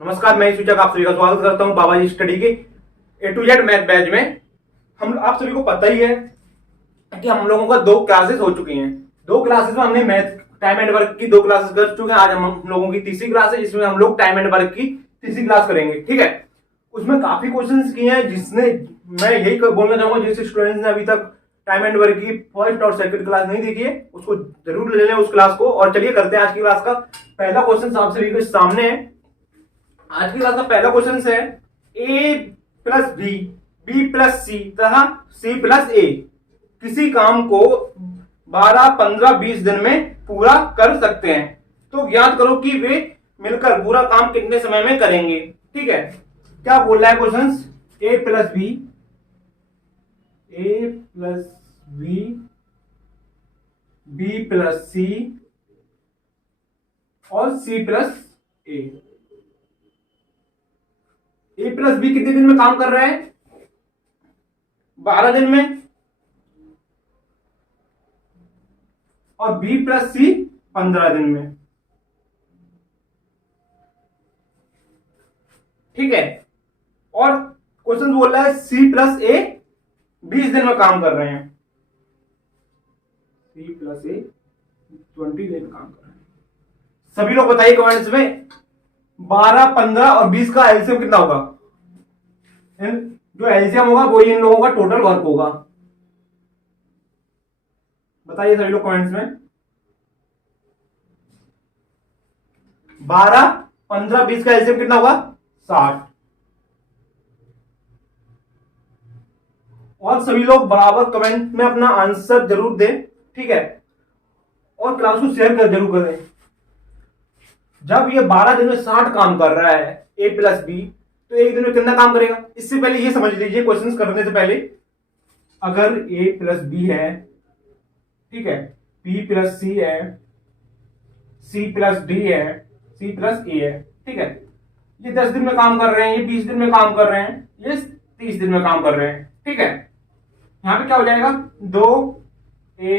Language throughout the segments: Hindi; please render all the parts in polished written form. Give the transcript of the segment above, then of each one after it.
नमस्कार, मैं सूचक आप सभी का स्वागत करता हूं बाबा जी स्टडी के ए टू जेड मैथ बैच में। हम आप सभी को पता ही है कि हम लोगों का दो क्लासेस हो चुकी हैं। दो क्लासेस में हमने मैथ टाइम एंड वर्क की दो क्लासेस कर चुके हैं। आज हम लोगों की तीसरी क्लास है जिसमें हम लोग टाइम एंड वर्क की तीसरी क्लास करेंगे। ठीक है, उसमें काफी क्वेश्चंस किए हैं जिसने मैं यही बोलना चाहूंगा जिस स्टूडेंट्स ने अभी तक टाइम एंड वर्क की फर्स्ट और सेकंड क्लास नहीं देखी है उसको जरूर ले लें उस क्लास को। और चलिए करते हैं आज की क्लास का पहला क्वेश्चन आप सभी के सामने है। आज की क्लास का पहला क्वेश्चन है ए plus B, B plus C तथा सी प्लस ए किसी काम को 12, 15, 20 दिन में पूरा कर सकते हैं। तो ज्ञात करो कि वे मिलकर पूरा काम कितने समय में करेंगे। ठीक है, क्या बोल रहा है क्वेश्चन? ए प्लस बी, ए प्लस बी, बी प्लस सी और सी प्लस ए। ए प्लस बी कितने दिन में काम कर रहा है? 12 दिन में। और बी प्लस सी 15 दिन में। ठीक है, और क्वेश्चन बोल रहा है सी प्लस ए 20 दिन में काम कर रहे हैं। सी प्लस ए 20 दिन में काम कर रहे हैं। सभी लोग बताइए कमेंट्स में 12, 15 और 20 का एलसीएम कितना होगा? जो एलसीएम होगा वो इन लोगों का टोटल वर्क होगा। बताइए सभी लोग कमेंट्स में। 12, 15, 20 का एलसीएम कितना होगा? 60। और सभी लोग बराबर कमेंट में अपना आंसर जरूर दें। ठीक है, और क्लास को शेयर कर जरूर करें। जब ये 12 दिन में 60 काम कर रहा है ए प्लस बी, तो एक दिन में कितना काम करेगा? इससे पहले ये समझ लीजिए क्वेश्चंस करने से पहले, अगर ए प्लस बी है, ठीक है, बी प्लस सी है, सी प्लस डी है, सी प्लस ए है। ठीक है, ये 10 दिन में काम कर रहे हैं, ये 20 दिन में काम कर रहे हैं, ये 30 दिन में काम कर रहे हैं। ठीक है, यहां पे क्या हो जाएगा? 2 ए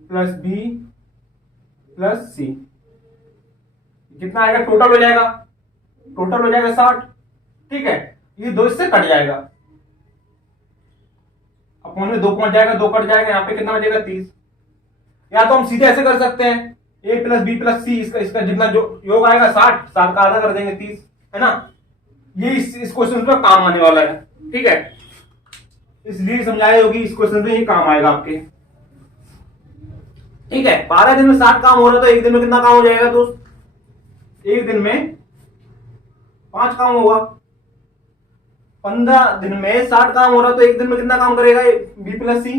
प्लस बी प्लस सी कितना आएगा? टोटल हो जाएगा, टोटल हो जाएगा 60। ठीक है, ये 2 इससे कट जाएगा, अपॉन में 2 पहुंच जाएगा, 2 कट जाएगा, यहाँ पे कितना बचेगा? 30। या तो हम सीधे ऐसे कर सकते हैं, ए प्लस बी प्लस सी इसका जितना जो योग आएगा 60 का आधा कर देंगे 30, है ना। ये इस क्वेश्चन पर काम आने वाला है। ठीक है, इसलिए समझाया होगी, इस क्वेश्चन में ही काम आएगा आपके। ठीक है, 12 दिन में 60 काम हो रहा है तो एक दिन में कितना काम हो जाएगा दोस्त? एक दिन में 5 काम होगा। 15 दिन में 60 काम हो रहा तो एक दिन में कितना काम करेगा बी प्लस सी?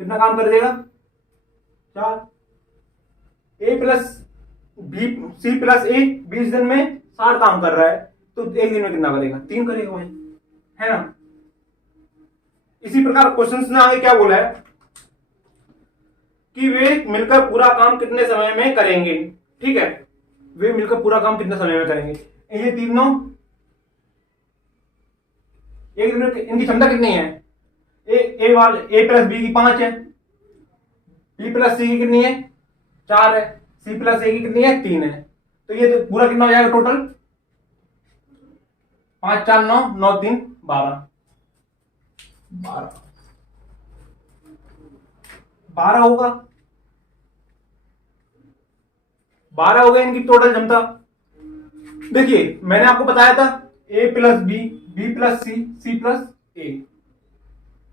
कितना काम कर देगा? 4। ए प्लस बी, सी प्लस ए 20 दिन में 60 काम कर रहा है तो एक दिन में कितना करेगा? 3 करेगा भाई, है ना। इसी प्रकार क्वेश्चन ने आगे क्या बोला है कि वे मिलकर पूरा काम कितने समय में करेंगे। ठीक है, वे मिलकर पूरा काम कितने समय में करेंगे? ये तीनों एक दिन में इनकी क्षमता कितनी है? ए प्लस बी की 5 है, बी प्लस सी की कितनी है? 4 है, सी प्लस ए की कितनी है? 3 है। तो ये तो पूरा कितना हो जाएगा टोटल? 5, 4, 9, 9, 3, 12, 12 होगा। 12 हो गया इनकी टोटल क्षमता। देखिए मैंने आपको बताया था ए प्लस बी, बी प्लस सी, सी प्लस ए,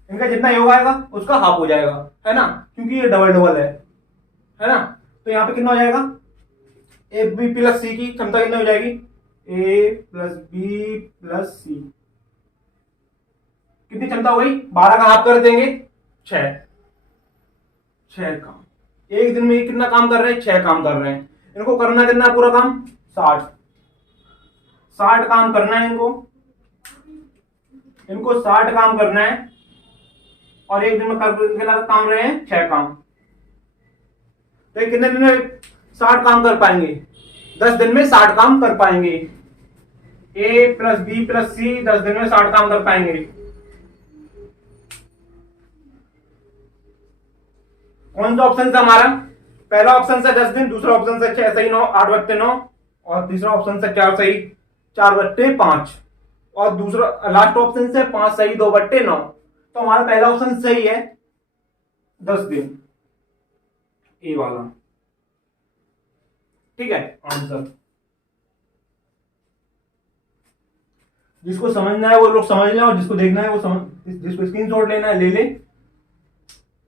इनका जितना योग आएगा उसका हाफ हो जाएगा, है ना, क्योंकि ये डबल डबल है ना। तो यहां पे कितना हो जाएगा? ए बी प्लस सी की क्षमता कितनी हो जाएगी? ए प्लस बी प्लस सी कितनी क्षमता हो गई? 12 का हाफ कर देंगे 6 काम। एक दिन में कितना काम कर रहे हैं? 6 काम कर रहे हैं। इनको करना कितना पूरा काम? 60 काम करना है इनको 60 काम करना है। और एक दिन में काम रहे हैं 6 काम। तो ये कितने दिन में 60 काम कर पाएंगे? 10 दिन में 60 काम कर पाएंगे। ए प्लस बी प्लस सी 10 दिन में 60 काम कर पाएंगे। कौन सा ऑप्शन था हमारा? पहला ऑप्शन से 10 दिन, दूसरा ऑप्शन से 6 सही 9, 8 बत्ते 9 और तीसरा ऑप्शन से 4 सही 4/5, और दूसरा लास्ट ऑप्शन से 5 सही 2/9। तो हमारा पहला ऑप्शन सही है 10 दिन, ए वाला। ठीक है, आंसर। जिसको समझना है वो लोग समझ लें, और जिसको देखना है वो समझ, जिसको स्क्रीनशॉट लेना है ले ले।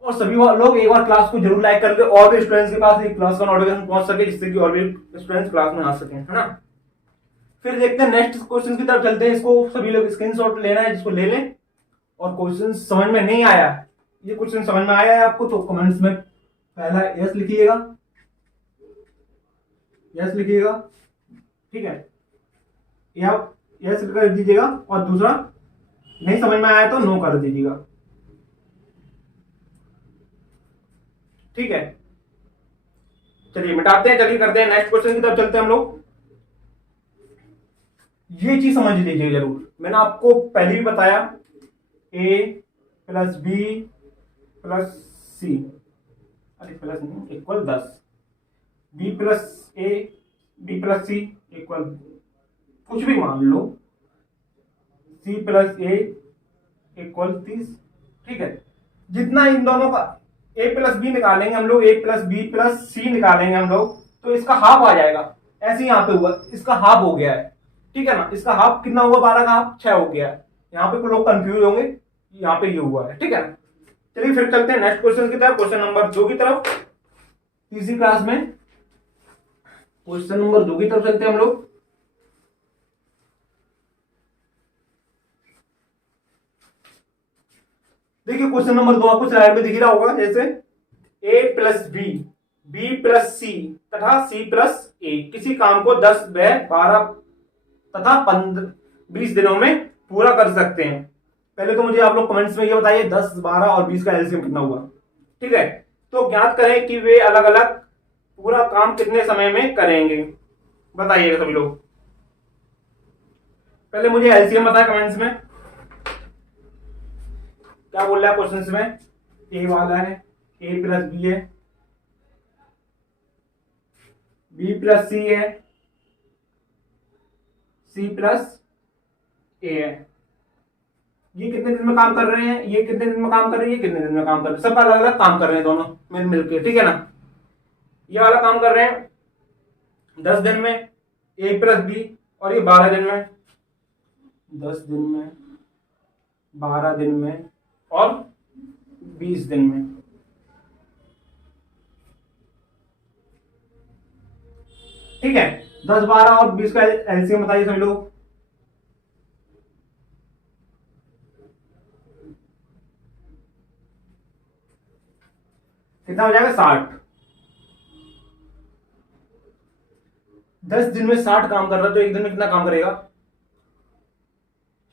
और सभी लोग एक बार क्लास को जरूर लाइक करके और भी स्टूडेंट्स के पास क्लास का नोटिफिकेशन पहुंच सके, जिससे कि और भी स्टूडेंट्स क्लास में आ सके, है ना। फिर देखते हैं नेक्स्ट क्वेश्चन की तरफ चलते हैं। इसको सभी लोग स्क्रीनशॉट लेना है, जिसको ले लें। और क्वेश्चन समझ में नहीं आया, ये क्वेश्चन समझ में आया है आपको, तो कमेंट्स में पहला यस लिखिएगा, यस लिखिएगा। ठीक है, या यस कर दीजिएगा, और दूसरा नहीं समझ में आया तो नो कर दीजिएगा। ठीक है, चलिए मिटाते हैं, चलिए करते हैं नेक्स्ट क्वेश्चन की तरफ चलते हैं हम लोग। ये चीज समझ लीजिए जरूर, मैंने आपको पहले भी बताया a plus B plus C, अरे प्लस नहीं, equal 10, B plus A B plus C equal कुछ भी मान लो, सी प्लस ए इक्वल 30। ठीक है, जितना इन दोनों का ए प्लस बी निकालेंगे हम लोग, ए प्लस बी प्लस सी निकालेंगे हम लोग, तो इसका हाफ आ जाएगा। ऐसे यहाँ पे हुआ, इसका हाफ हो गया है। ठीक है ना, इसका हाफ कितना हुआ, 12 का हाफ 6 हो गया है। यहाँ पे कुछ लोग कंफ्यूज होंगे, यहाँ पे ये हुआ है। ठीक है ना, चलिए फिर चलते हैं नेक्स्ट क्वेश्चन की तरफ, क्वेश्चन नंबर 2 की तरफ। तीसरी क्लास में क्वेश्चन नंबर 2 की तरफ चलते हैं हम लोग। देखिए क्वेश्चन नंबर 2 आपको स्लाइड में दिख रहा होगा, जैसे a plus B, B plus C तथा सी प्लस ए किसी काम को 10 व 12 तथा 20 दिनों में पूरा कर सकते हैं। पहले तो मुझे आप लोग कमेंट्स में ये बताइए 10, 12 और 20 का एलसीएम कितना हुआ। ठीक है, तो ज्ञात करें कि वे अलग अलग पूरा काम कितने समय में करेंगे, बताइएगा सभी लोग। पहले मुझे एलसीएम बताएं कमेंट्स में, क्या बोल रहा है क्वेश्चन में। ए वाला है, ए प्लस बी है, बी प्लस सी है, सी प्लस ए है। ये कितने दिन में काम कर रहे हैं, ये कितने दिन में काम कर रहे हैं, ये कितने दिन में काम कर रहे हैं, सब अलग अलग काम कर रहे हैं दोनों मिल मिलके। ठीक है ना, ये वाला काम कर रहे हैं 10 दिन में, ए प्लस बी, और ये 12 दिन में, 10 दिन में, 12 दिन में और 20 दिन में। ठीक है, 10, 12 और 20 का एलसीएम बताइए सभी लोग। कितना हो जाएगा, 60। 10 दिन में 60 काम कर रहा है, तो एक दिन में कितना काम करेगा,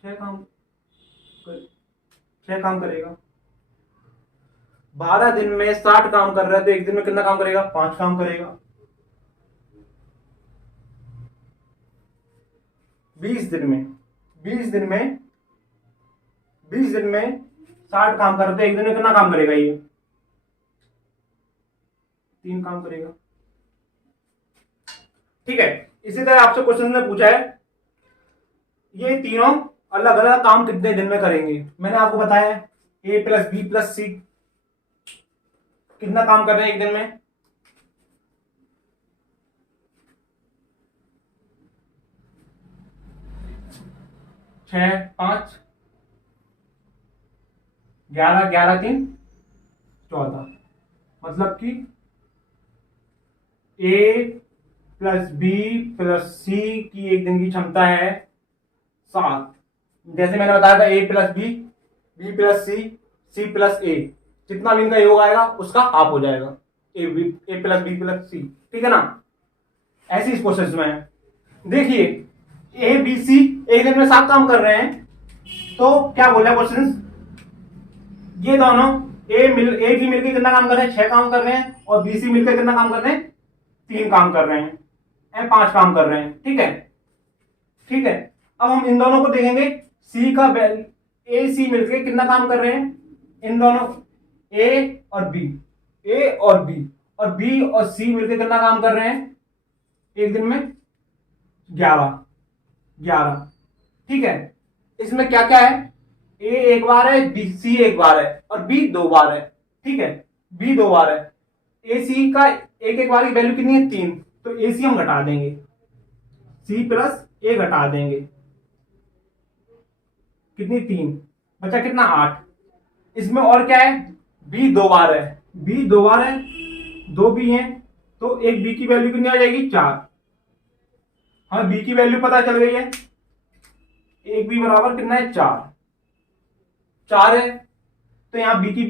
6 काम करेगा। 12 दिन में 60 काम कर रहा है, तो एक दिन में कितना काम करेगा, 5 काम करेगा। 20 दिन में 20 दिन में 60 काम कर रहे, तो एक दिन में कितना काम करेगा, ये 3 काम करेगा। ठीक है, इसी तरह आपसे क्वेश्चन ने पूछा है ये तीनों अलग अलग काम कितने दिन में करेंगे। मैंने आपको बताया ए प्लस बी प्लस सी कितना काम कर रहे हैं एक दिन में, 6, 5, 11, 11, 3, 14। मतलब कि ए प्लस बी प्लस सी की एक दिन की क्षमता है 7। जैसे मैंने बताया था ए प्लस बी, बी प्लस सी, सी प्लस ए, जितना भी इनका योग आएगा उसका हाफ हो जाएगा, ए प्लस बी प्लस सी। ठीक है ना, ऐसी इस प्रोसेस में है। देखिए ए बी सी एक दिन में 7 काम कर रहे हैं, तो क्या बोल रहा है क्वेश्चन, ये दोनों ए की मिलकर कितना काम कर रहे हैं, 6 काम कर रहे हैं, और बी सी मिलकर कितना काम कर रहे हैं, 3 काम कर रहे हैं, 5 काम कर रहे हैं। ठीक है, ठीक है, अब हम इन दोनों को देखेंगे, सी का ए सी मिलकर कितना काम कर रहे हैं, इन दोनों ए और बी, ए और बी और सी मिलकर कितना काम कर रहे हैं एक दिन में, 11, 11। ठीक है, इसमें क्या क्या है, ए एक बार है, बी सी एक बार है और बी दो बार है। ठीक है, बी दो बार है। ए सी का एक एक बार की वैल्यू कितनी है, 3, तो ए सी हम घटा देंगे, सी प्लस ए घटा देंगे, कितनी 3, बचा कितना 8। इसमें और क्या है, बी दो बार है, बी दो बार है, दो बी है, तो एक बी की वैल्यू कितनी आ जाएगी, 4। हमें बी की वैल्यू पता चल गई है, एक बी बराबर कितना है, 4, 4 है। तो यहाँ बी की,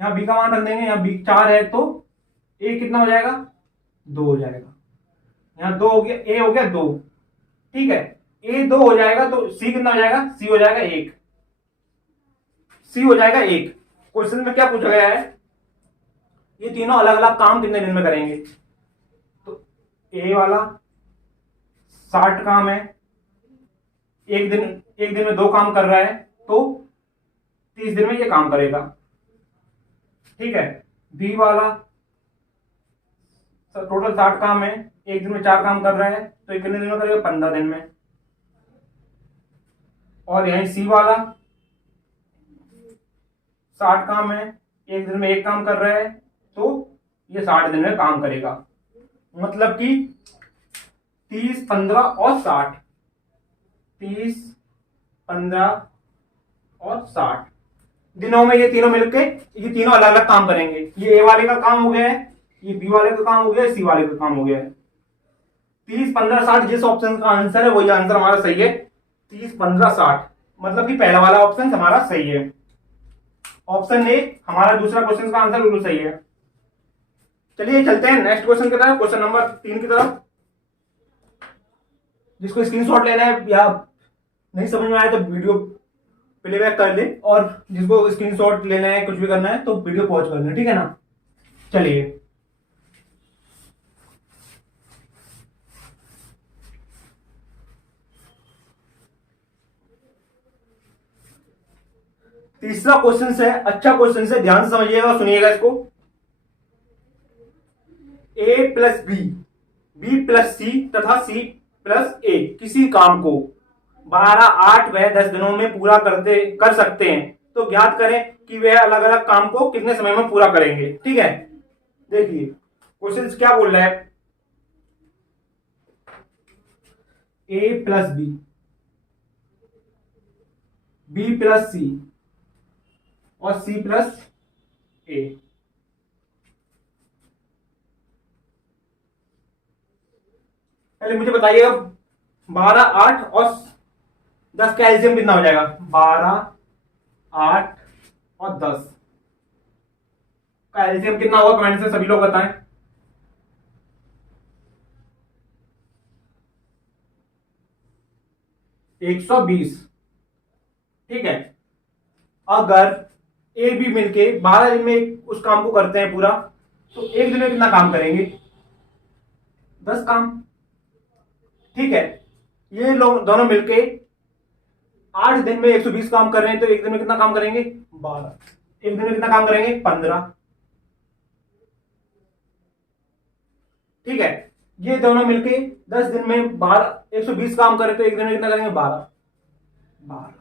यहाँ बी का मान रख देंगे, यहाँ बी 4 है तो ए कितना हो जाएगा, 2 हो जाएगा। यहाँ 2 हो गया, ए हो गया 2। ठीक है, ए 2 हो जाएगा तो सी कितना हो जाएगा, सी हो जाएगा 1, सी हो जाएगा 1। क्वेश्चन में क्या पूछा गया है, ये तीनों अलग अलग काम कितने दिन में करेंगे, तो ए वाला 60 काम है, एक दिन में 2 काम कर रहा है, तो 30 दिन में ये काम करेगा। ठीक है, बी वाला टोटल 60 काम है, एक दिन में 4 काम कर रहा है, तो ये कितने दिन में करेगा, 15 दिन में। और यहीं सी वाला 60 काम है, एक दिन में 1 काम कर रहा है, तो ये 60 दिन में काम करेगा। मतलब कि 30, 15 और 60, 30, 15 और 60 दिनों में ये तीनों मिलके, ये तीनों अलग अलग काम करेंगे। ये ए वाले का काम हो गया है, ये बी वाले का काम हो गया है, सी वाले का काम हो गया है। 30, 15, 60 जिस ऑप्शन का आंसर है वही आंसर हमारा सही है, 30, 15, 60। मतलब कि पहला वाला ऑप्शन हमारा सही है, ऑप्शन ए हमारा दूसरा क्वेश्चन का आंसर बिल्कुल सही है। चलिए चलते हैं नेक्स्ट क्वेश्चन की तरफ, क्वेश्चन नंबर 3 की तरफ। जिसको स्क्रीनशॉट लेना है या नहीं समझ में आया तो वीडियो प्लेबैक कर ले, और जिसको स्क्रीनशॉट लेना है, कुछ भी करना है तो वीडियो पॉज कर लेना, ठीक है ना। चलिए, तीसरा क्वेश्चन है, अच्छा क्वेश्चन है, ध्यान से समझिएगा और सुनिएगा इसको। ए plus B, B plus C तथा सी प्लस ए किसी काम को 12, 8 व 10 दिनों में पूरा कर सकते हैं, तो ज्ञात करें कि वे अलग अलग काम को कितने समय में पूरा करेंगे। ठीक है, देखिए क्वेश्चन क्या बोल रहा है, ए प्लस बी, बी प्लस सी और सी प्लस ए। पहले मुझे बताइएगा 12, 8 और 10 का एलसीएम कितना हो जाएगा, 12, 8 और 10 का एलसीएम कितना होगा, कमेंट से सभी लोग बताएं। 120। ठीक है, अगर ए बी मिलके 12 दिन में उस काम को करते हैं पूरा, तो एक दिन में कितना काम करेंगे, 10 काम। ठीक है, ये लोग दोनों मिलके 8 दिन में 120 काम कर रहे हैं, तो एक दिन में कितना काम करेंगे, 12। एक दिन में कितना काम करेंगे, 15। ठीक है, ये दोनों मिलके 10 दिन में 12, 120 काम करें, तो एक दिन में कितना करेंगे, 12, 12।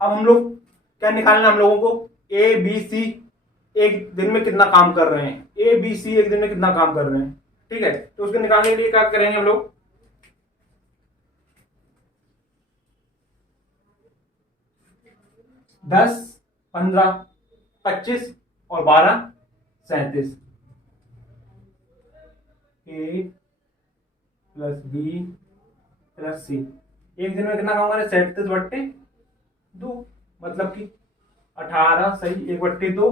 अब हम लोग क्या निकालना है, हम लोगों को ए बी सी एक दिन में कितना काम कर रहे हैं, ए बी सी एक दिन में कितना काम कर रहे हैं। ठीक है, तो उसको निकालने के लिए क्या करेंगे हम लोग, 10, 15, 25 और 12, 37। ए प्लस बी प्लस सी एक दिन में कितना काम कर रहे हैं, 37/2, मतलब कि 18 सही 1/2।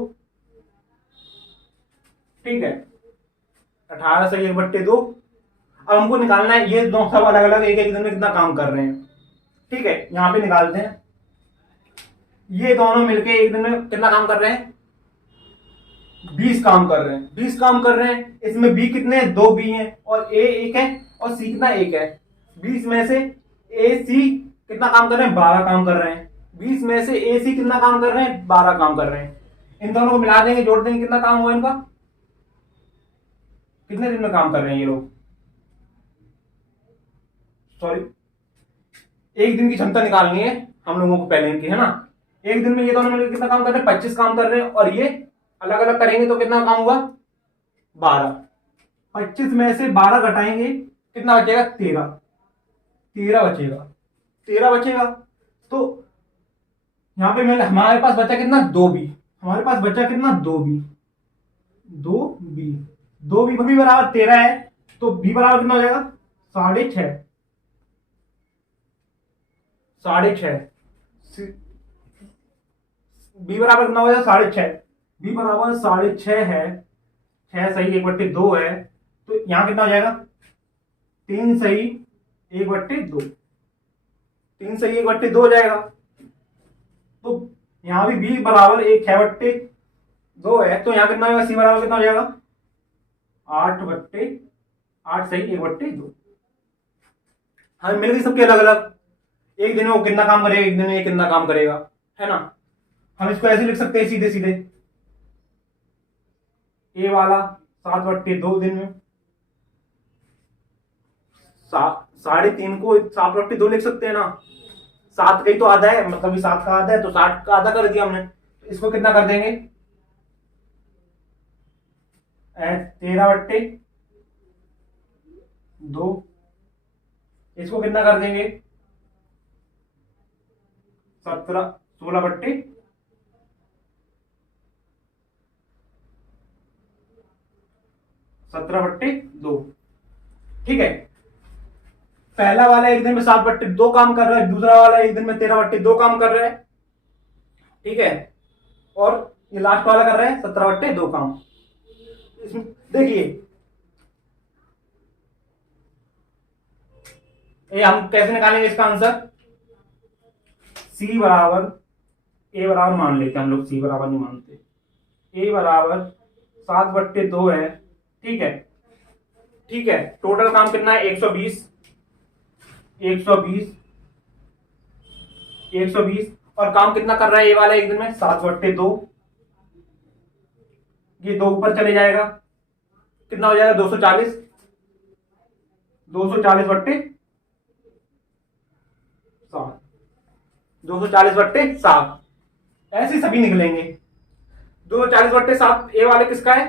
ठीक है, 18 सही 1/2। अब हमको निकालना है ये दोनों सब अलग अलग एक एक दिन में कितना काम कर रहे हैं। ठीक है, यहां पे निकालते हैं, ये दोनों मिलके एक दिन में कितना काम कर रहे हैं, 20 काम कर रहे हैं, 20 काम कर रहे हैं। इसमें बी कितने हैं, 2 बी हैं, और ए 1 है और सी कितना 1 है। 20 में से ए सी कितना काम कर रहे हैं, 12 काम कर रहे हैं। 20 में से ए सी कितना काम कर रहे हैं, 12 काम कर रहे हैं। इन दोनों को मिला देंगे, जोड़ देंगे, कितना काम हुआ इनका, कितने दिन में काम कर रहे हैं ये लोग, सॉरी, एक दिन की क्षमता निकालनी है हम लोगों को पहले इनकी, है ना। एक दिन में ये दोनों मिलकर कितना काम कर रहे हैं, 25 काम कर रहे हैं, और ये अलग अलग करेंगे तो कितना काम हुआ, 12। 25 में से 12 घटाएंगे, कितना बचेगा, 13। 13 बचेगा, 13 बचेगा। तो यहां पे हमारे पास बचा कितना, 2b। हमारे पास बचा कितना, 2b। 2b, 2b भी बराबर 13 है, तो b बराबर कितना हो जाएगा, 6.5। 6.5, बी बराबर कितना हो जाएगा, 6.5। बी बराबर 6.5 है, 6 सही 1/2 है, तो यहां कितना हो जाएगा, 3 सही 1/2। 3 सही 1/2 हो जाएगा। तो यहां भी बी बराबर 1/2 है, तो यहां कितना होगा, सी बराबर कितना हो जाएगा, 8/8 सही 1/2। हमें मिल गई सबके अलग अलग। एक दिन में वो कितना काम करेगा, एक दिन में ये कितना काम करेगा, है ना। हम इसको ऐसे लिख सकते हैं सीधे सीधे, ए वाला 7/2 दिन में, 3.5 को 7/2 लिख सकते हैं ना। 7 का ही तो आधा है, मतलब 7 का आधा है, तो 60 का आधा कर दिया हमने। तो इसको कितना कर देंगे, 13/2। इसको कितना कर देंगे, 16/2। ठीक है। पहला वाला एक दिन में 7/2 काम कर रहा है, दूसरा वाला एक दिन में 13/2 काम कर रहा है, ठीक है। और ये लास्ट वाला कर रहा है 17/2 काम। इसमें देखिए, ये हम कैसे निकालेंगे इसका आंसर, सी बराबर, ए बराबर मान लेते हैं हम लोग, सी बराबर नहीं मानते। ए बराबर 7/2 है, ठीक है। ठीक है, टोटल काम कितना है, 120। 120, 120, और काम कितना कर रहा है ये वाला एक दिन में, 7/2। ये 2 ऊपर चले जाएगा, कितना हो जाएगा, 240। 240/7, 240/7, ऐसे सभी निकलेंगे। 240/7 ए वाले किसका है,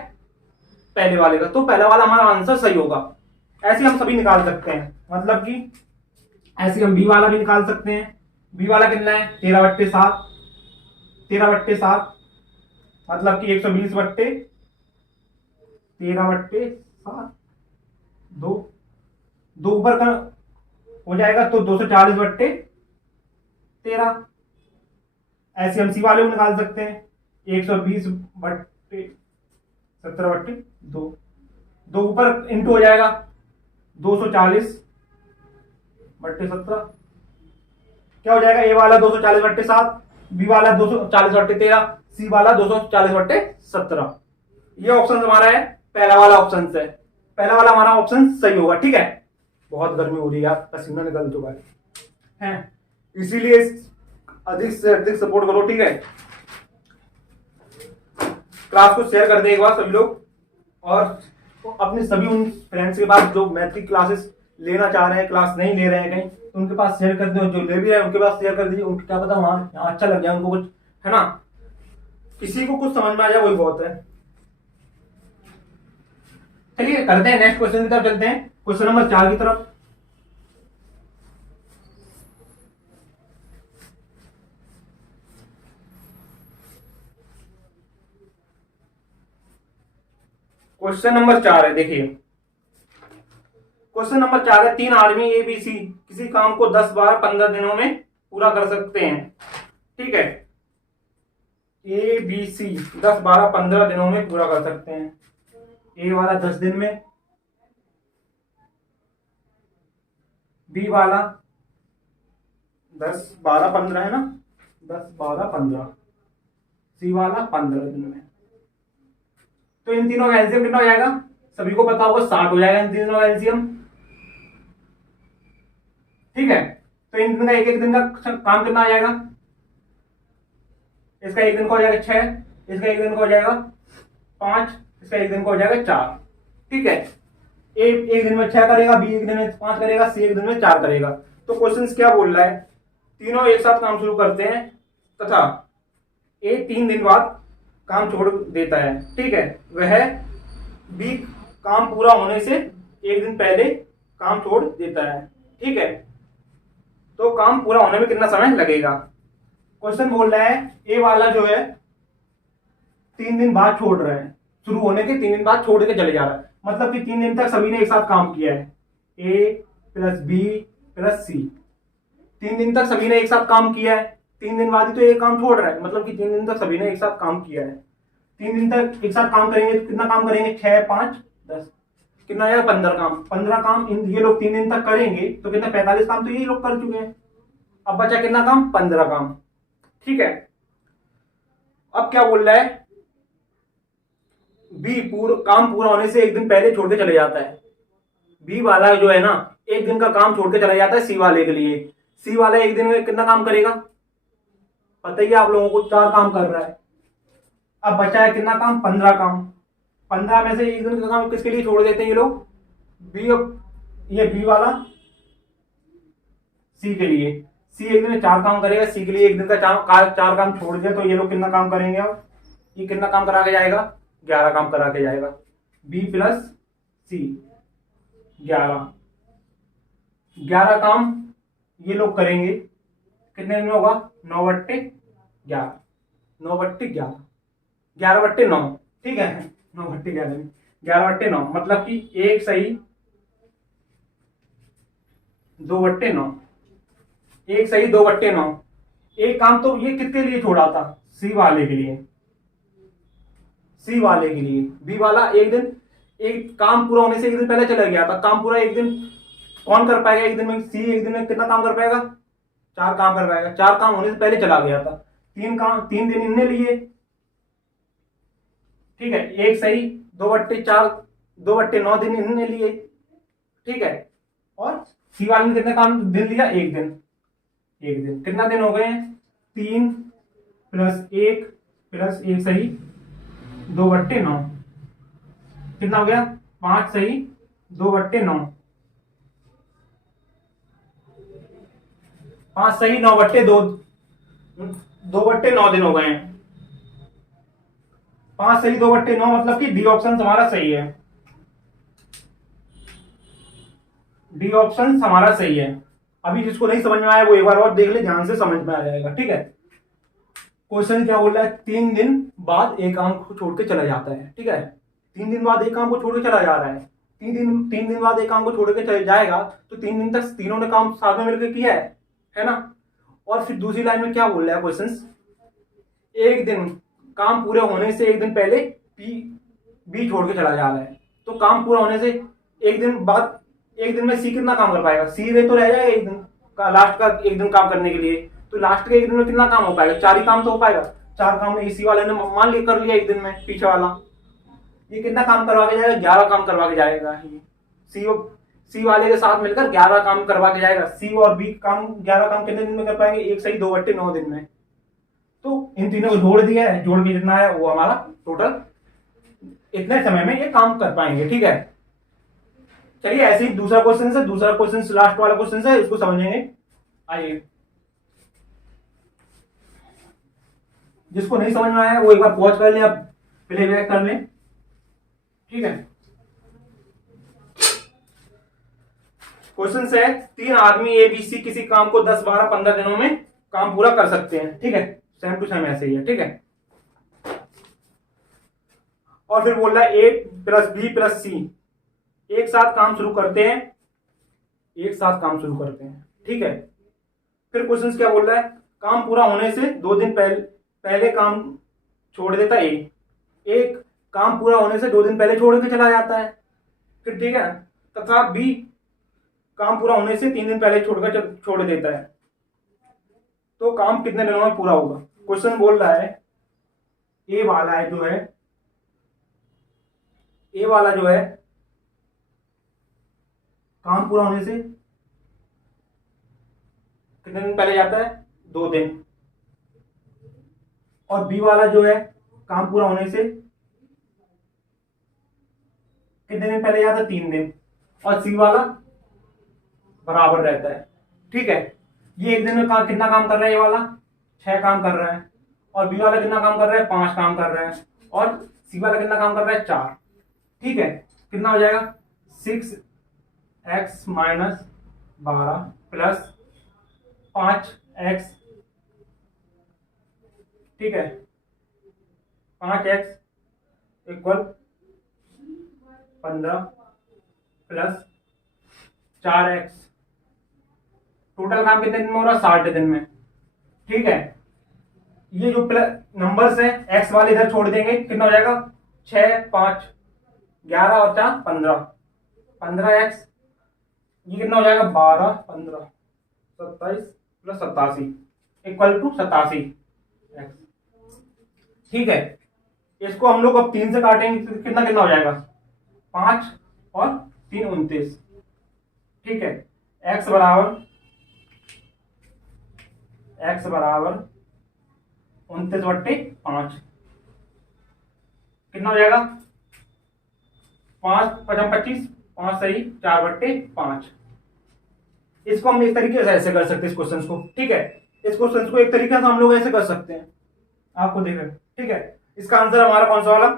पहले वाले का, तो पहला वाला हमारा आंसर सही होगा। ऐसे हम सभी निकाल सकते हैं, मतलब कि ऐसे हम बी वाला भी निकाल सकते हैं। बी वाला कितना है, 13/7। 13/7 मतलब कि 120/13/7, 2 ऊपर का हो जाएगा, तो 240/13। ऐसे हम सी वाले को निकाल सकते हैं, 120/17/2। 2 ऊपर इंटू हो जाएगा, 240/17। क्या हो जाएगा, ए वाला 240/7, बी वाला 240/13, सी वाला 240/17। ये ऑप्शन हमारा है, पहला वाला ऑप्शन है, पहला वाला हमारा ऑप्शन सही होगा, ठीक है। बहुत गर्मी हो रही है यार, पसीना निकल चुका है, इसीलिए अधिक से अधिक सपोर्ट करो, ठीक है। क्लास को शेयर कर दे एक बार सभी लोग, और अपने सभी उन फ्रेंड्स के पास जो मैथ की क्लासेस लेना चाह रहे हैं, क्लास नहीं ले रहे हैं कहीं, तो उनके पास शेयर कर दो। जो ले भी रहे हैं उनके पास शेयर कर दीजिए, उनको क्या पता वहां यहाँ अच्छा लग जाए उनको कुछ, है ना। किसी को कुछ समझ में आ जाए वही बहुत है। चलिए करते हैं, नेक्स्ट क्वेश्चन की तरफ चलते हैं, क्वेश्चन नंबर 4 की तरफ। क्वेश्चन नंबर 4 है, देखिए क्वेश्चन नंबर 4 है, 3 आदमी ए बी सी किसी काम को 10, 12, 15 दिनों में पूरा कर सकते हैं, ठीक है। ए बी सी 10, 12, 15 दिनों में पूरा कर सकते हैं। ए वाला 10 दिन में, बी वाला 10, 12, 15 है ना, 10, 12, 15, सी वाला 15 दिन में। तो इन तीनों का एलसीएम कितना हो जाएगा, सभी को पता होगा 60 हो जाएगा इन तीनों का एलसीएम, ठीक है। तो इन दिन का एक दिन का काम कितना आ जाएगा, इसका एक दिन का हो जाएगा 6, इसका एक दिन का हो जाएगा 5, इसका एक दिन का हो जाएगा 4, ठीक है। ए एक दिन में 6 करेगा, बी एक दिन में 5 करेगा, सी एक दिन में 4 करेगा। तो क्वेश्चन क्या बोल रहा है, तीनों एक साथ काम शुरू करते हैं तथा ए 3 दिन बाद काम छोड़ देता है, ठीक है। वह बी काम पूरा होने से एक दिन पहले काम छोड़ देता है, ठीक है। तो काम पूरा होने में कितना समय लगेगा। क्वेश्चन बोल रहा है ए वाला जो है 3 दिन बाद छोड़ रहा है, शुरू होने के 3 दिन बाद छोड़ के चले जा रहा है, मतलब कि 3 दिन तक सभी ने एक साथ काम किया है, ए प्लस बी प्लस सी। 3 दिन तक सभी ने एक साथ काम किया है, 3 दिन बाद ही तो ये काम छोड़ रहा है, मतलब कि 3 दिन तक सभी ने एक साथ काम किया है। 3 दिन तक एक साथ काम करेंगे तो कितना काम करेंगे, 6 5 10, कितना आएगा 15 काम। 15 काम ये लोग 3 दिन तक करेंगे तो कितना 45 काम तो ये लोग कर चुके हैं। अब बचा कितना काम, 15 काम, ठीक है। अब क्या बोल रहा है, बी काम पूरा होने से एक दिन पहले छोड़ के चले जाता है। बी वाला जो है ना एक दिन का काम छोड़ के चला जाता है सी वाले के लिए। सी वाला एक दिन में कितना काम करेगा, पता ही है आप लोगों को, 4 काम कर रहा है। अब बचा है कितना काम, 15 काम। 15 में से एक दिन का काम किसके लिए छोड़ देते हैं ये लोग, बी, ये बी वाला सी के लिए। सी एक दिन में 4 काम करेगा, सी के लिए एक दिन का 4 काम छोड़ दिया, तो ये लोग कितना काम करेंगे। अब ये कितना काम करा के जाएगा, 11 काम करा के जाएगा। बी प्लस सी 11 काम ये लोग करेंगे, कितने दिन में होगा, 9/11, 9/11, 11/9, ठीक है, 9/11 में 11/9, मतलब कि 1 सही 2/9, 1 सही 2/9। एक काम तो ये किसके लिए छोड़ा था, सी वाले के लिए, सी वाले के लिए। बी वाला एक दिन, एक काम पूरा होने से एक दिन पहले चला गया था। काम पूरा एक दिन कौन कर पाएगा एक दिन में, सी एक दिन में कितना काम कर पाएगा, 4 काम कर पाएगा। 4 काम होने से पहले चला गया था। 3 दिन इनने लिए, ठीक है, 1 सही 2/4, 2/9 दिन इन्होंने लिए, ठीक है। और सी वाले ने कितने काम दिन लिया, एक दिन। एक दिन कितना दिन हो गए, 3 + 1 + 1 सही 2/9, कितना हो गया, 5 सही 2/9, 5 सही 9/2, 2/9 दिन हो गए हैं। 5 सही 2/9, मतलब कि डी ऑप्शन हमारा सही है, डी ऑप्शन हमारा सही है। अभी जिसको नहीं समझ में आया वो एक बार और देख ले, ध्यान से समझ में आ जाएगा, ठीक है। क्वेश्चन क्या बोल रहा है, 3 दिन बाद एक काम को छोड़ के चला जाता है, ठीक है। 3 दिन बाद एक काम को छोड़ के चला जा रहा है। 3 दिन बाद एक काम को छोड़ के चले जाएगा तो 3 दिन तक तीनों ने काम साथ में मिलकर किया है ना। और फिर दूसरी लाइन में क्या बोल रहा है क्वेश्चन, एक दिन काम पूरे होने से एक दिन पहले बी छोड़ के चला जा रहा है। तो काम पूरा होने से एक दिन बाद, एक दिन में सी कितना काम कर पाएगा, सी वे तो रह जाएगा एक दिन का, लास्ट का एक दिन काम करने के लिए। तो लास्ट के एक दिन में कितना काम हो पाएगा, 4 ही काम तो हो पाएगा। 4 काम इसी वाले ने मान लिया कर लिया एक दिन में, पीछे वाला ये कितना काम करवा के जाएगा, 11 काम करवा के जाएगा। ये सी वाले के साथ मिलकर 11 काम करवा के जाएगा। सी और बी काम 11 काम कितने दिन में कर पाएंगे, 1 सही 2/9 दिन में। तो इन तीनों को जोड़ दिया है, जोड़ के जितना है वो हमारा टोटल इतने समय में ये काम कर पाएंगे, ठीक है। चलिए ऐसे ही दूसरा क्वेश्चन है, दूसरा क्वेश्चन लास्ट वाला क्वेश्चन है, इसको समझेंगे। आइए, जिसको नहीं समझ में आया वो एक बार पॉज कर ले, अब प्लेबैक कर ले, ठीक है। क्वेश्चन है, 3 आदमी ए बी सी किसी काम को 10 12 15 दिनों में काम पूरा कर सकते हैं, ठीक है। सेम टू सेम ऐसे ही है, ठीक है। और फिर बोल रहा है ए प्लस बी प्लस सी एक साथ काम शुरू करते हैं, एक साथ काम शुरू करते हैं, ठीक है। फिर क्वेश्चन क्या बोल रहा है, काम पूरा होने से 2 दिन पहले काम छोड़ देता ए, एक काम पूरा होने से 2 दिन पहले छोड़ के चला जाता है, फिर ठीक है। तथा बी काम पूरा होने से 3 दिन पहले छोड़ देता है। तो काम कितने दिनों में पूरा होगा। क्वेश्चन बोल रहा है ए वाला है जो है, ए वाला जो है काम पूरा होने से कितने दिन पहले जाता है, 2 दिन। और बी वाला जो है काम पूरा होने से कितने दिन पहले जाता है, 3 दिन। और सी वाला बराबर रहता है। ठीक है, ये एक दिन में कितना काम कर रहा है, ये वाला 6 काम कर रहा है, और बी वाला कितना काम कर रहा है, 5 काम कर रहा है, और सी वाला कितना काम कर रहा है, 4। ठीक है, कितना हो जाएगा, 6x माइनस 12 प्लस 5x। ठीक है, 5x equal 15 plus 4x। Total काम कितने दिन में हो रहा है, 60 दिन में। ठीक है, ये जो नंबर्स है x वाले इधर छोड़ देंगे, कितना हो जाएगा, 6 5 11 और 4 15, 15x। ये कितना हो जाएगा, 12 15 27 प्लस 87 इक्वल टू 87x। ठीक है, इसको हम लोग अब 3 से काटेंगे तो कितना कितना हो जाएगा, 5 और 3 29। ठीक है, x बराबर 29/5 कितना हो जाएगा, 5 5 25, 5 सही 4/5। इसको हम इस तरीके से ऐसे कर सकते हैं इस क्वेश्चन को। ठीक है, इस क्वेश्चन को एक तरीके से हम लोग ऐसे कर सकते हैं, आपको देखें। ठीक है, इसका आंसर हमारा कौन सा वाला,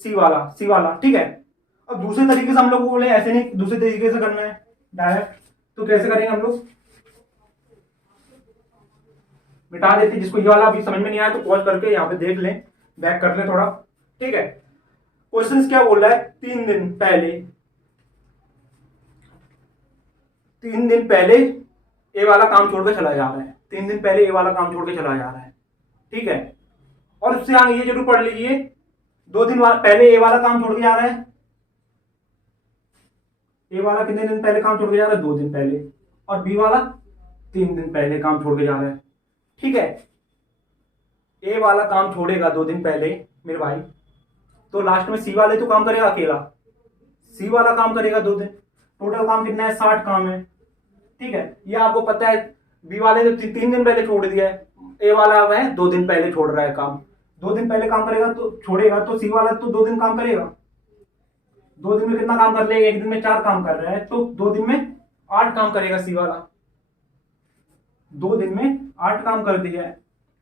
सी वाला, सी वाला। ठीक है, अब दूसरे तरीके से हम लोग बोले, ऐसे नहीं, दूसरे तरीके से करना है डायरेक्ट, तो कैसे करेंगे हम लोग, मिटा देते। जिसको ये वाला अभी समझ में नहीं आया तो पॉज करके यहाँ पे देख लें, बैक कर लें थोड़ा। ठीक है, क्वेश्चन क्या बोल रहा है, 3 दिन पहले ए वाला काम छोड़ के चला जा रहा है, 3 दिन पहले ए वाला काम छोड़ के चला जा रहा है। ठीक है, और उससे आगे ये जरूर पढ़ लीजिए, 2 दिन पहले ए वाला काम छोड़ के जा रहा है, ए वाला कितने दिन पहले काम छोड़ के जा रहा है, 2 दिन पहले, और बी वाला 3 दिन पहले काम छोड़ के जा रहा है। ठीक है, ए वाला काम छोड़ेगा 2 दिन पहले मेरे भाई, तो लास्ट में सी वाले तो काम करेगा अकेला, सी वाला काम करेगा 2 दिन, टोटल काम कितना है, 60 काम है। ठीक है, ये आपको पता है, बी वाले ने 3 दिन पहले छोड़ दिया है, ए वाला वह 2 दिन पहले छोड़ रहा है काम, 2 दिन पहले काम करेगा तो छोड़ेगा, तो सी वाला तो 2 दिन काम करेगा। 2 दिन में कितना काम कर लेगा, एक दिन में 4 काम कर रहा है, तो 2 दिन में 8 काम करेगा सी वाला, 2 दिन में 8 काम कर दिया है।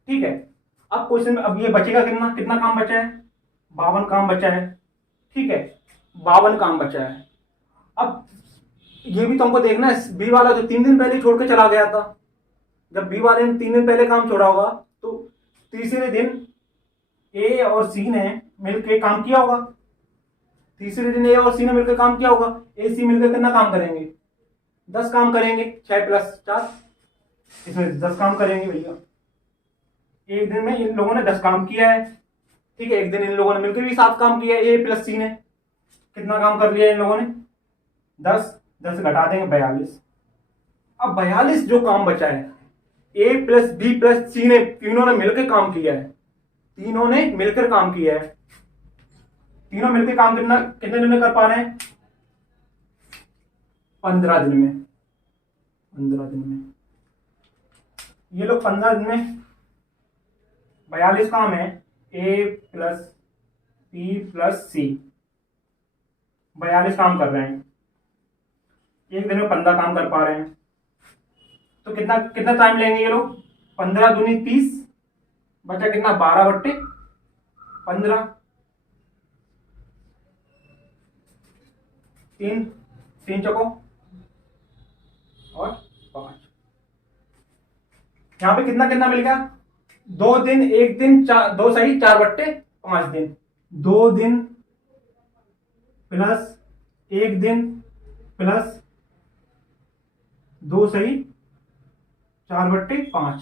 ठीक है, अब क्वेश्चन में अब ये बचेगा कितना, कितना काम बचा है, 52 काम बचा है। ठीक है, 52 काम बचा है। अब ये भी तुमको देखना है, बी वाला जो 3 दिन पहले छोड़ के चला गया था, जब बी वाले ने 3 दिन पहले काम छोड़ा होगा, तो तीसरे दिन ए और सी ने मिलकर काम किया होगा, तीसरे दिन ए और सी ने मिलकर काम किया होगा, ए सी मिलकर कितना काम करेंगे, 10 काम करेंगे, 6 + 4, इसमें 10 काम करेंगे भैया। एक दिन में इन लोगों ने 10 काम किया है। ठीक है, एक दिन इन लोगों ने मिलकर भी 7 काम किया है, ए प्लस सी ने कितना काम कर लिया इन लोगों ने, 10 10 घटा देंगे 42। अब 42 जो काम बचा है, ए प्लस बी प्लस सी ने तीनों ने मिलकर काम किया है, तीनों ने मिलकर काम किया है, तीनों मिलकर काम कितना कितने दिन में कर पा रहे हैं, 15 दिन में, 15 दिन में ये लोग 15 दिन में 42 काम है, ए प्लस बी प्लस सी 42 काम कर रहे हैं, एक दिन में 15 काम कर पा रहे हैं, तो कितना कितना टाइम लेंगे ये लोग, 15 दूनी 30, बचा कितना 12/15, 3 चौको और 5, यहां पे कितना कितना मिल गया, 2 दिन, 1 दिन, 2 सही 4/5 दिन, 2 दिन प्लस 1 दिन प्लस 2 सही 4/5,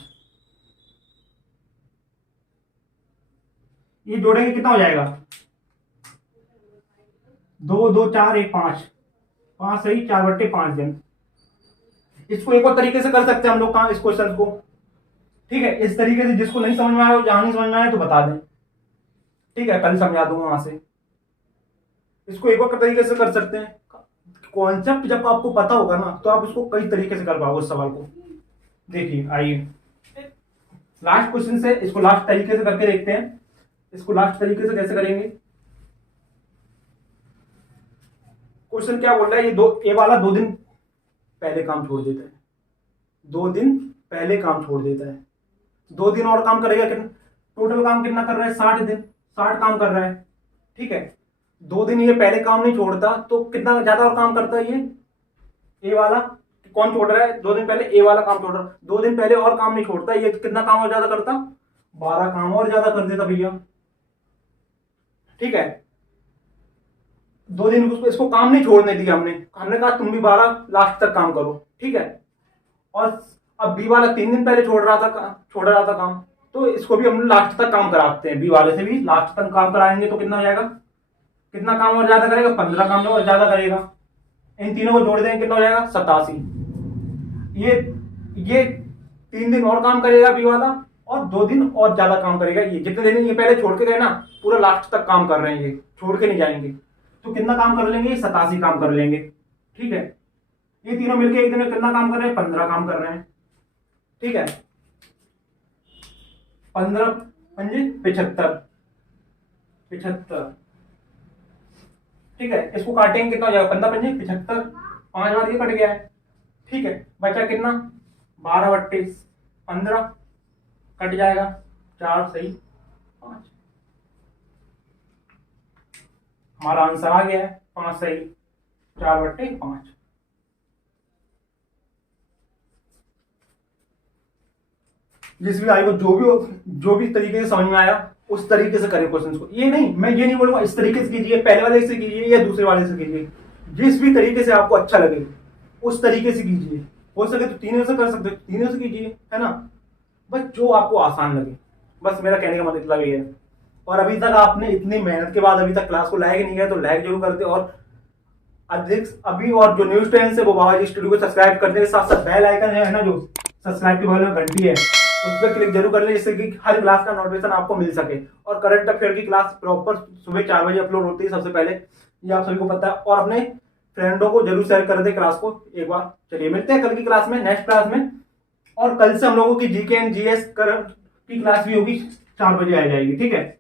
ये जोड़ेंगे कितना हो जाएगा, 2 2 4 1 5, 5 सही 4/5 दिन। इसको एक और तरीके से कर सकते हैं हम लोग इस क्वेश्चन को। ठीक है, इस तरीके से जिसको नहीं समझ में आया, जहां नहीं समझ में आया तो बता दें। ठीक है, कल समझा दूंगा वहां से। इसको एक और तरीके से कर सकते हैं, कॉन्सेप्ट जब आपको पता होगा ना, तो आप उसको कई तरीके से कर पाओगे उस सवाल को। देखिए, आइए लास्ट क्वेश्चन से इसको लास्ट तरीके से करके देखते हैं। इसको लास्ट तरीके से कैसे करेंगे, क्वेश्चन क्या बोल रहा है, ये दो ए वाला 2 दिन पहले काम छोड़ देता है, 2 दिन पहले काम छोड़ देता है, 2 दिन और काम करेगा, कितना टोटल काम कितना कर रहा है, 60 दिन, 60 काम कर रहा है, ठीक है। 2 दिन ये पहले काम नहीं छोड़ता तो कितना ज्यादा और काम करता है ये ए वाला, कौन छोड़ रहा है 2 दिन पहले, ए वाला काम छोड़ रहा है, 2 दिन पहले और काम नहीं छोड़ता, ये कितना काम और ज्यादा करता, 12 काम और ज्यादा कर देता भैया, ठीक है। 2 दिन इसको काम नहीं छोड़ने दिया हमने कहा तुम भी 12 लास्ट तक काम करो, ठीक है। और अब बी वाला 3 दिन पहले छोड़ रहा था काम, तो इसको भी हम लास्ट तक काम कराते हैं, बी वाले से भी लास्ट तक काम कराएंगे तो कितना हो जाएगा, कितना काम और ज्यादा करेगा, 15 काम और ज्यादा करेगा। इन तीनों को जोड़ देंगे कितना हो जाएगा, 87। ये 3 दिन और काम करेगा बी वाला, और 2 दिन और ज्यादा काम करेगा ये, जितने दिन ये पहले छोड़ के गए ना पूरा लास्ट तक काम कर रहे हैं, ये छोड़ के नहीं जाएंगे, तो कितना काम कर लेंगे, 87 काम कर लेंगे, ठीक है। ये तीनों मिलके एक दिन में कितना काम कर रहे हैं, 15 काम कर रहे हैं, ठीक है। 15 पंजे 75, ठीक है। इसको काटेंगे कितना हो जाएगा, 15 पंजे 75, 5 बार ये कट गया है, ठीक है। बचा कितना, 12 बट्टे 15 कट जाएगा, 4 सही 5, हमारा आंसर आ गया है 5 सही 4 बट्टे 5। जिस भी आई को जो भी तरीके से समझ में आया उस तरीके से करें क्वेश्चन को, ये नहीं, मैं ये नहीं बोलूंगा इस तरीके से कीजिए, पहले वाले से कीजिए या दूसरे वाले से कीजिए, जिस भी तरीके से आपको अच्छा लगे उस तरीके से कीजिए। हो सके तो तीनों से कर सकते हो, तीनों से कीजिए, है ना, बस जो आपको आसान लगे, बस मेरा कहने का मतलब ये है। और अभी तक आपने इतनी मेहनत के बाद अभी तक क्लास को लाइक नहीं किया तो लाइक जरूर करते, और अधिक अभी और जो न्यूज स्टूडेंट्स है वो बाबा जी स्टूडियो को सब्सक्राइब करने के साथ साथ बेल आइकन है ना, जो सब्सक्राइब के बगल में घंटी है उस पर क्लिक जरूर कर ले, जिससे कि हर क्लास का नोटिफिकेशन आपको मिल सके। और करंट अफेयर की क्लास प्रॉपर सुबह 4 बजे अपलोड होती है सबसे पहले, ये आप सभी को पता है। और अपने फ्रेंडों को जरूर शेयर कर दे क्लास को एक बार। चलिए मिलते हैं कल की क्लास में, नेक्स्ट क्लास में। और कल से हम लोगों की जीके एंड जीएस करंट की क्लास भी होगी, 4 बजे आ जाएगी, ठीक है।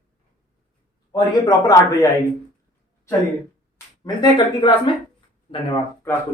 और ये प्रॉपर 8 बजे आएगी। चलिए मिलते हैं कल की क्लास में, धन्यवाद क्लास को